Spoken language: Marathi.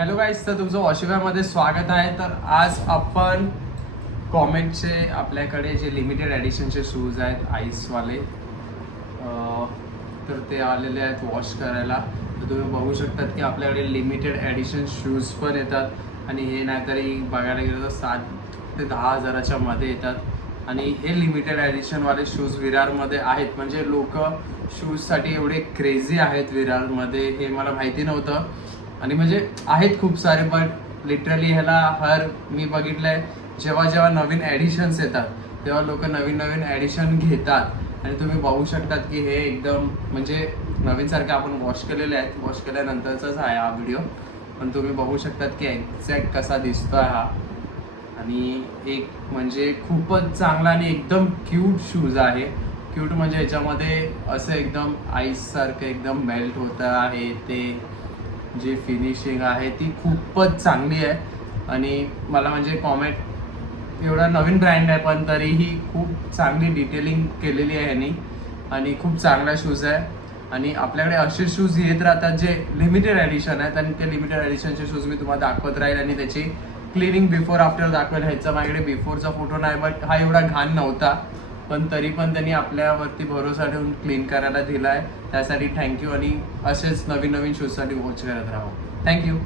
हॅलो गाईज, तर तुमचं वॉशिफायमध्ये स्वागत आहे. तर आज आपण कॉमेटचे आपल्याकडे जे लिमिटेड एडिशनचे शूज आहेत आईसवाले, तर ते आलेले आहेत वॉश करायला. तर तुम्ही बघू शकतात की आपल्याकडे लिमिटेड एडिशन शूज पण येतात आणि हे नाहीतरी बघायला गेलं तर 7 ते 10 हजाराच्या मध्ये येतात. आणि हे लिमिटेड एडिशनवाले शूज विरारमध्ये आहेत. म्हणजे लोक शूजसाठी एवढे क्रेझी आहेत विरारमध्ये, हे मला माहिती नव्हतं. आणि म्हणजे आहेत खूप सारे, बट लिटरली ह्याला मी बघितलंय जेव्हा जेव्हा नवीन ॲडिशन्स येतात तेव्हा लोक नवीन नवीन ॲडिशन घेतात. आणि तुम्ही बघू शकतात की हे एकदम म्हणजे नवीनसारखे आपण वॉश केलेले आहेत. वॉश केल्यानंतरचाच आहे हा व्हिडिओ, पण तुम्ही बघू शकतात की एक्झॅक्ट कसा दिसतोय हा. आणि एक म्हणजे खूपच चांगला आणि एकदम क्यूट शूज आहे. क्यूट म्हणजे याच्यामध्ये असं एकदम आईससारखं एकदम मेल्ट होतं आहे. ते जी फिनिशिंग आहे ती खूपच चांगली आहे. आणि मला म्हणजे कॉमेट एवढा नवीन ब्रँड आहे पण तरीही खूप चांगली डिटेलिंग केलेली आहे ह्यानी आणि खूप चांगला शूज आहे. आणि आपल्याकडे असे शूज येत राहतात जे लिमिटेड एडिशन आहेत आणि ते लिमिटेड एडिशनचे शूज मी तुम्हाला दाखवत राहील आणि त्याची क्लिनिंग बिफोर आफ्टर दाखवेल. ह्याचा माझ्याकडे बिफोरचा फोटो नाही, बट हा एवढा घाण नव्हता, पण तरी पण त्यांनी आपल्यावरती भरोसा ठेवून क्लीन करायला दिला आहे. त्यासाठी थँक्यू. आणि असेच नवीन नवीन शूजसाठी वॉच करत राहा. थँक्यू.